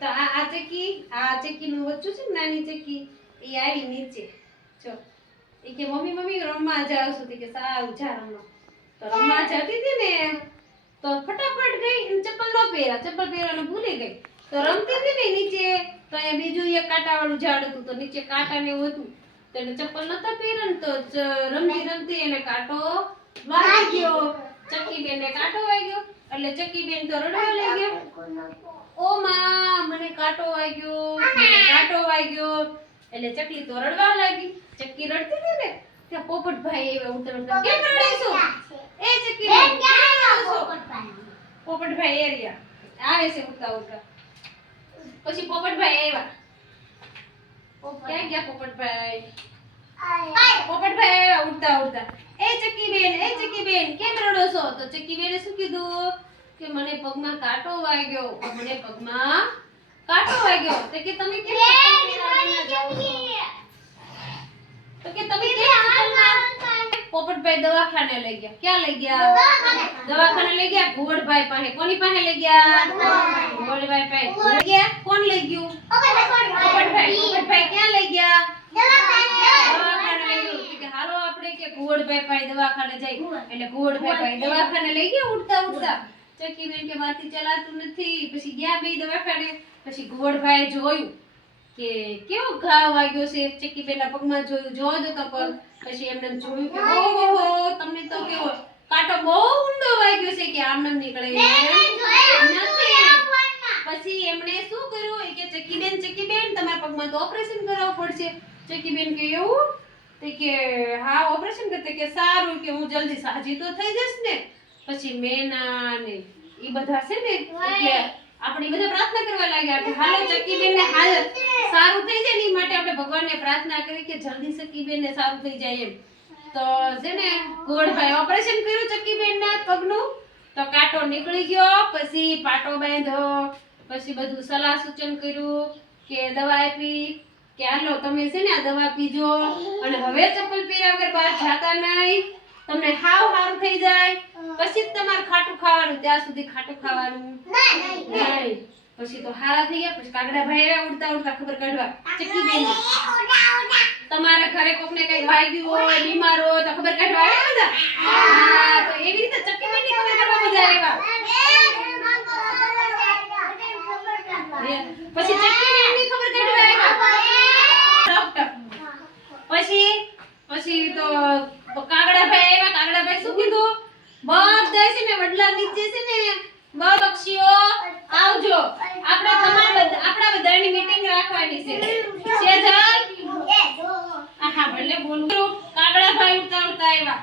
તો આ આ ચક્કી આ ચક્કીનું વચ્ચું છે નાની ચક્કી એ આવી નીચે. જો. એ કે મમ્મી મમ્મી રમવા જાવ છું. કે સારું જા રમવા. તો રમવા જતી હતી ને તો ફટાફટ ગઈ ચપ્પલ ન પહેર્યા. ચપ્પલ પહેરવાનું ભૂલી ગઈ. તો રમતી હતી ને નીચે તો અહીંયા બીજું એક કાંટાવાળું ઝાડ હતું. તો નીચે કાંટા ને એવું હતું. તો એને ચપ્પલ નતા પહેર્યા ને તો રમતી રમતી એને કાંટો વાગી ગયો ચક્કી બેન ને કાંટો વાગ્યો. એટલે ચક્કી બેન તો રડવા ઓ માં મને કાંટો વાગ્યો મને કાંટો વાગ્યો. એટલે ચકલી તો રડવા લાગી. ચકલી રડતી હતી ને ત્યાં પોપટભાઈ એવા ઉતર ઉતર કેમ રડે છો? એ ચકલી કેમ છો? પોપટભાઈ? એરિયા. આવે છે ઉડતા ઉડતા પછી પોપટભાઈ આવ્યા. ક્યાં ગયા પોપટભાઈ? પોપટભાઈ આવ્યા ઉડતા ઉડતા એ ચકી બેન એ ચકી બેન કેમ રડો છો? તો ચક્કી બેને શું કીધું? કે મને પગમાં કાંટો વાગ્યો? મને પગમાં કાંટો વાગ્યો? તો કે તમે કેમ? તો કે તમે કેમ પોપટભાઈ દવાખાને લઈ ગયા. ક્યાં લઈ ગયા? દવાખાને. લઈ ગયા? ભુવડભાઈ પાસે. કોની પાસે લઈ ગયા? ભુવડભાઈ પાસે. લઈ ગયા? કોણ લઈ ગયું? પોપટભાઈ. પોપટભાઈ ક્યાં લઈ ગયા? દવાખાને. લઈ ગયું. કે હાલો આપણે કે ભુવડભાઈ પાસે દવાખાને જઈ. એટલે ભુવડભાઈ પાસે દવાખાને લઈ ગયા ઉડતા ઉડતા ચકી બેન કે માથી ચલાતું નથી. પછી ગયા બે દવાખાને પછી ઘુવડભાઈએ જોયું કે કેવો ઘા વાગ્યો છે. ચકી બેનના પગમાં જોયું જો તો પગ પછી એમને જોયું કે ઓહો તમને તો કેવો કાંટો બહુ ઊંડો વાગ્યો છે કે આમ ન નીકળે. નથી. પછી એમણે શું કર્યું? કે ચકી બેન તમારા પગમાં તો ઓપરેશન કરાવવું પડશે. ચકીબેન કે એવું? તે કે હા ઓપરેશન કરતે કે સારું કે હું જલ્દી સાજી તો થઈ જઈશ ને. પછી મેના ને એ બધા છે ને કે આપણે બધા પ્રાર્થના કરવા લાગ્યા કે હાલો ચકીબેન ને હાલ સારું થઈ જાય ને માટે આપણે ભગવાનને પ્રાર્થના કરી કે જલ્દી ચકીબેન ને સારું થઈ જાય એમ. તો છે ને ગોળભાઈ ઓપરેશન કર્યું ચકીબેન ના પગનું? તો કાંટો નીકળી ગયો પછી પાટો બાંધ્યો પછી બધું સલાહ સૂચન કર્યું કે દવા આપી કે હાલો તમે છે ને આ દવા પીજો. અને હવે ચપ્પલ પહેર્યા વગર બહાર જાતા નહીં. તમને હાવ સારું થઈ જાય. પછી તમારે ખાટું ખાવાનું ત્યાં સુધી ખાટું ખાવાનું. નહીં. પછી તો હારા થઈ ગયા પછી કાગડા ભાઈ આવ્યા ઉડતા ઉડતા ખબર કાઢવા. ચક્કી બેન તમારા ઘરે કોકને કઈ વાગ્યું હોય બીમાર હોય તો ખબર કાઢવા આવ્યા બધા? હા તો એવી રીતે ચક્કી બેનની ખબર કાઢવા મજા આવ્યા પછી ચક્કી બેનની ખબર કાઢવા આવ્યા. પછી પછી તો કાગડાભાઈ આવ્યા કાગડાભાઈ શું કીધું? છે ને, વડલા નીચે છે ને બધા પક્ષીઓ આવજો. આપણે તમારા આપણા બધાની મીટિંગ રાખવાની છે. સેજલ આહા ભલે બોલું કાગડાભાઈ ઉડતા આવ્યા.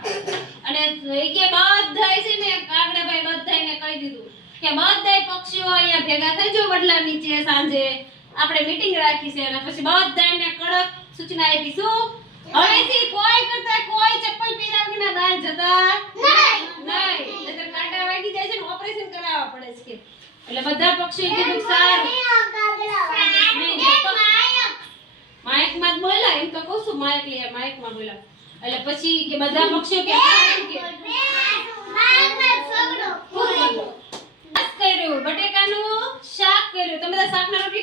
અને એ કે બધાય છે ને, કાગડાભાઈ બધાયને કહી દીધું કે બધાય પક્ષીઓ અહીંયા ભેગા થઈ જાઓ વડલા નીચે સાંજે. આપણે મીટિંગ રાખી છે અને પછી બધાયને કડક સૂચના આપી શું હવેથી કોઈ કરતા કોઈ ચપ્પલ પહેર્યા વિના બહાર જતા નહીં. નહીંતર કાંટા વાગી જાય છે ને ઓપરેશન કરાવવા પડે છે એટલે બધા પક્ષીઓ કે નુકસાન માઇકમાં જ બોલ્યા. એમ તો કહું છું માયક લે માઇકમાં બોલ્યા. એટલે પછી કે બધા પક્ષીઓ કે શાક બટેકાનું શાક કર્યું. તમે બધા શાકના રોટલી ખાવ છો